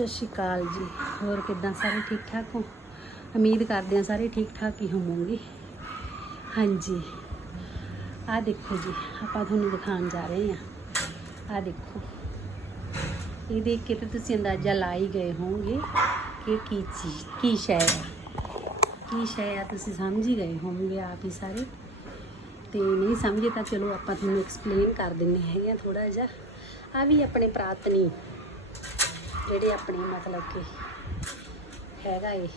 ਸਤਿ ਸ਼੍ਰੀ ਅਕਾਲ ਜੀ। ਹੋਰ ਕਿੱਦਾਂ ਸਾਰੇ ਠੀਕ ਠਾਕ ਹੋ? ਉਮੀਦ ਕਰਦੇ ਹਾਂ ਸਾਰੇ ਠੀਕ ਠਾਕ ਹੀ ਹੋਵੋਗੇ। ਹਾਂਜੀ। ਆ ਦੇਖੋ ਜੀ, ਆਪਾਂ ਤੁਹਾਨੂੰ ਦਿਖਾਉਣ ਜਾ ਰਹੇ ਹਾਂ। ਆ ਦੇਖੋ। ਇਹ ਦੇਖ ਕੇ ਤਾਂ ਤੁਸੀਂ ਅੰਦਾਜ਼ਾ ਲਾ ਹੀ ਗਏ ਹੋਵੋਗੇ ਕਿ ਕੀ ਚੀਜ਼, ਕੀ ਸ਼ੈ ਹੈ ਕੀ ਸ਼ੈ ਆ ਤੁਸੀਂ ਸਮਝ ਹੀ ਗਏ ਹੋਵੋਗੇ ਆਪ ਹੀ ਸਾਰੇ। ਤੇ ਨਹੀਂ ਸਮਝੇ ਤਾਂ ਚਲੋ ਆਪਾਂ ਤੁਹਾਨੂੰ ਐਕਸਪਲੇਨ ਕਰ ਦਿੰਦੇ ਹੈਗੇ ਆ ਥੋੜਾ ਜਿਹਾ। ਆ ਵੀ ਆਪਣੇ ਪ੍ਰਾਤਨੀ ਜਿਹੜੇ ਆਪਣੇ ਮਤਲਬ ਕਿ ਹੈਗਾ ਇਹ,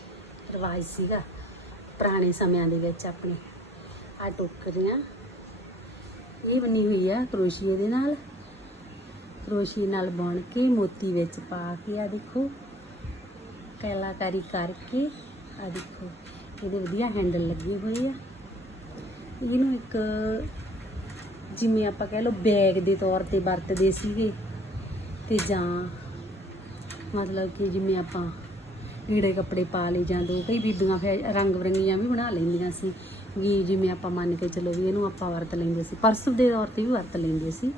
ਰਿਵਾਜ ਸੀਗਾ ਪੁਰਾਣੇ ਸਮਿਆਂ ਦੇ ਵਿੱਚ ਆਪਣੇ। ਆ। ਟੋਕਰੀਆਂ ਇਹ ਬਣੀ ਹੋਈ ਆ ਕਰੋਸ਼ੀਏ ਦੇ ਨਾਲ। ਕਰੋਸ਼ੀਏ ਨਾਲ ਬਣ ਕੇ ਮੋਤੀ ਵਿੱਚ ਪਾ ਕੇ ਆ ਦੇਖੋ, ਕਲਾਕਾਰੀ ਕਰਕੇ ਆ ਦੇਖੋ, ਇਹਦੇ ਵਧੀਆ ਹੈਂਡਲ ਲੱਗੇ ਹੋਏ ਆ। ਇਹਨੂੰ ਇੱਕ ਜਿਵੇਂ ਆਪਾਂ ਕਹਿ ਲਓ ਬੈਗ ਦੇ ਤੌਰ ਤੇ ਵਰਤਦੇ ਸੀਗੇ ਤੇ ਜਾਂ ਮਤਲਬ ਕਿ ਜਿਵੇਂ ਆਪਾਂ ਕੀੜੇ ਕੱਪੜੇ ਪਾ ਲਏ ਜਾਂ ਦੋ ਕਈ ਬੀਬੀਆਂ ਫਿਰ ਰੰਗ ਬਰੰਗੀਆਂ ਵੀ ਬਣਾ ਲੈਂਦੀਆਂ ਸੀ ਵੀ ਜਿਵੇਂ ਆਪਾਂ ਮੰਨ ਕੇ ਚਲੋ ਵੀ ਇਹਨੂੰ ਆਪਾਂ ਵਰਤ ਲੈਂਦੇ ਸੀ, ਪਰਸ ਦੇ ਤੌਰ ਤੇ ਵੀ ਵਰਤ ਲੈਂਦੇ ਸੀ।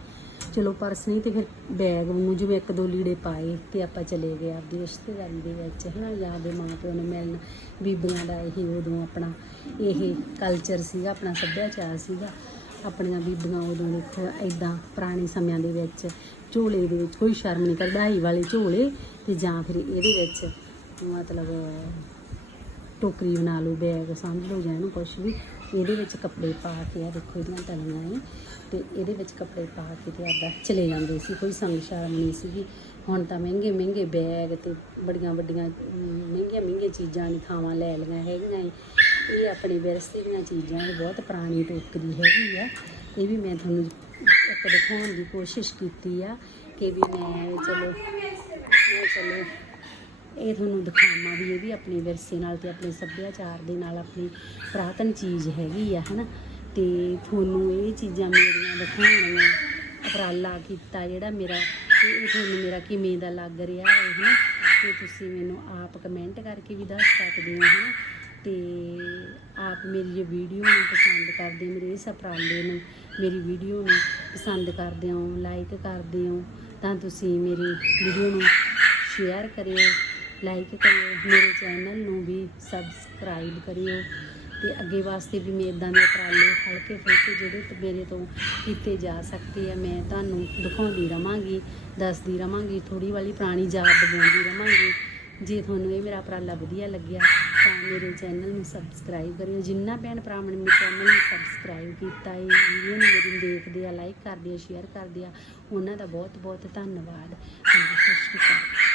ਚਲੋ ਪਰਸ ਨਹੀਂ ਤੇ ਫਿਰ ਬੈਗ ਨੂੰ ਜਿਵੇਂ ਇੱਕ ਦੋ ਲੀੜੇ ਪਾਏ ਤੇ ਆਪਾਂ ਚਲੇ ਗਏ ਆਪਦੀ ਰਿਸ਼ਤੇਦਾਰੀ ਦੇ ਵਿੱਚ ਹਨਾ ਜਾਂ ਆਪਦੇ ਮਾਂ ਪਿਓ ਨੂੰ ਮਿਲਣ, ਬੀਬੀਆਂ ਦਾ ਇਹ ਉਦੋਂ ਆਪਣਾ ਇਹ ਕਲਚਰ ਸੀਗਾ, ਆਪਣਾ ਸੱਭਿਆਚਾਰ ਸੀਗਾ। ਆਪਣੀਆਂ ਬੀਬੀਆਂ ਉਦੋਂ ਦੇਖੋ ਐਦਾਂ ਪੁਰਾਣੇ ਸਮਿਆਂ ਦੇ ਵਿੱਚ ਝੋਲੇ ਦੇ ਵਿੱਚ ਕੋਈ ਸ਼ਰਮ ਨਹੀਂ ਕਢਾਈ ਵਾਲੇ ਝੋਲੇ ਤੇ ਜਾਂ ਫਿਰ ਇਹਦੇ ਵਿੱਚ ਮਤਲਬ ਟੋਕਰੀ ਬਣਾ ਲਓ ਬੈਗ ਸਮਝ ਲਓ ਜਾਂ ਇਹਨੂੰ ਕੁਛ ਵੀ, ਇਹਦੇ ਵਿੱਚ ਕੱਪੜੇ ਪਾ ਕੇ ਆ, ਦੇਖੋ ਇਹਦੀਆਂ ਤਲੀਆਂ ਨੇ, ਤੇ ਇਹਦੇ ਵਿੱਚ ਕੱਪੜੇ ਪਾ ਕੇ ਤੇ ਆਦਾ ਚਲੇ ਜਾਂਦੇ ਸੀ, ਕੋਈ ਸੰਗ ਸ਼ਰਮ ਨਹੀਂ ਸੀਗੀ ਹੁਣ ਤਾਂ ਮਹਿੰਗੇ ਮਹਿੰਗੇ ਬੈਗ ਤੇ ਬੜੀਆਂ ਵੱਡੀਆਂ, ਮਹਿੰਗੀਆਂ ਮਹਿੰਗੀਆਂ ਚੀਜ਼ਾਂ ਨਹੀਂ ਖਾਵਾਂ ਲੈ ਲਈਆਂ ਹੈਗੀਆਂ ਏ। ਇਹ ਆਪਣੀ ਵਿਰਸੇ ਦੀਆਂ ਚੀਜ਼ਾਂ ਇਹ ਬਹੁਤ ਪੁਰਾਣੀ ਟੋਕਰੀ ਹੈਗੀ ਆ। ਇਹ ਵੀ ਮੈਂ ਤੁਹਾਨੂੰ ਇੱਕ ਦਿਖਾਉਣ ਦੀ ਕੋਸ਼ਿਸ਼ ਕੀਤੀ ਆ ਕਿ ਵੀ ਮੈਂ ਚਲੋ ਮੈਂ ਚਲੋ ਇਹ ਤੁਹਾਨੂੰ ਦਿਖਾਵਾਂ ਵੀ ਇਹ ਵੀ ਆਪਣੇ ਵਿਰਸੇ ਨਾਲ ਤੇ ਆਪਣੇ ਸੱਭਿਆਚਾਰ ਦੇ ਨਾਲ ਆਪਣੀ ਪੁਰਾਤਨ ਚੀਜ਼ ਹੈਗੀ ਆ, ਹਨਾ। ਤੇ ਤੁਹਾਨੂੰ ਇਹ ਚੀਜ਼ਾਂ ਮੇਰੀਆਂ ਦਿਖਾਉਣੀਆਂ, ਉਪਰਾਲਾ ਕੀਤਾ ਜਿਹੜਾ ਮੇਰਾ ਤੇ ਇਹ ਤੁਹਾਨੂੰ ਮੇਰਾ ਕਿਵੇਂ ਦਾ ਲੱਗ ਰਿਹਾ ਹੈ, ਹਨਾ। ਤੇ ਤੁਸੀਂ ਮੈਨੂੰ ਆਪ ਕਮੈਂਟ ਕਰਕੇ ਵੀ ਦੱਸ ਸਕਦੇ ਹੋ, ਹਨਾ। ਤੇ ਆਪ ਮੇਰੀ ਇਹ ਵੀਡੀਓ ਨੂੰ ਪਸੰਦ ਕਰਦੇ ਮੇਰੇ ਇਸ ਉਪਰਾਲੇ ਨੂੰ, ਮੇਰੀ ਵੀਡੀਓ ਨੂੰ ਪਸੰਦ ਕਰਦੇ ਹੋ ਲਾਈਕ ਕਰਦੇ ਹੋ, ਤਾਂ ਤੁਸੀਂ ਮੇਰੀ ਵੀਡੀਓ ਨੂੰ ਸ਼ੇਅਰ ਕਰਿਓ ਲਾਈਕ ਕਰਿਓ, ਮੇਰੇ ਚੈਨਲ ਨੂੰ ਵੀ ਸਬਸਕ੍ਰਾਈਬ ਕਰਿਓ ਤੇ ਅੱਗੇ ਵਾਸਤੇ ਵੀ ਮੈਂ ਇਦਾਂ ਦੇ ਉਪਰਾਲੇ ਹਲਕੇ ਫੁਲਕੇ ਜਿਹੜੇ ਮੇਰੇ ਤੋਂ ਕੀਤੇ ਜਾ ਸਕਦੇ ਆ, ਮੈਂ ਤੁਹਾਨੂੰ ਦਿਖਾਉਂਦੀ ਰਵਾਂਗੀ, ਦੱਸਦੀ ਰਵਾਂਗੀ ਥੋੜੀ ਵਾਲੀ ਪੁਰਾਣੀ ਯਾਦ ਦਿਵਾਉਂਦੀ ਰਵਾਂਗੀ, ਜੇ ਤੁਹਾਨੂੰ ਇਹ ਮੇਰਾ ਉਪਰਾਲਾ ਵਧੀਆ ਲੱਗਿਆ ਮੇਰੇ ਚੈਨਲ ਨੂੰ ਸਬਸਕ੍ਰਾਈਬ ਕਰਿਓ। ਜਿੰਨਾ ਭੈਣ ਭਰਾਵਾਂ ਨੇ ਮੇਰੇ ਚੈਨਲ ਨੂੰ ਸਬਸਕ੍ਰਾਈਬ ਕੀਤਾ ਹੈ ਵੀਡੀਓ ਨੂੰ ਮੇਰੀ ਦੇਖਦੇ ਆ ਲਾਈਕ ਕਰਦੇ ਆ ਸ਼ੇਅਰ ਕਰਦੇ ਆ, ਉਹਨਾਂ ਦਾ ਬਹੁਤ ਬਹੁਤ ਧੰਨਵਾਦ। ਹਾਂਜੀ, ਸਤਿ ਸ਼੍ਰੀ ਅਕਾਲ।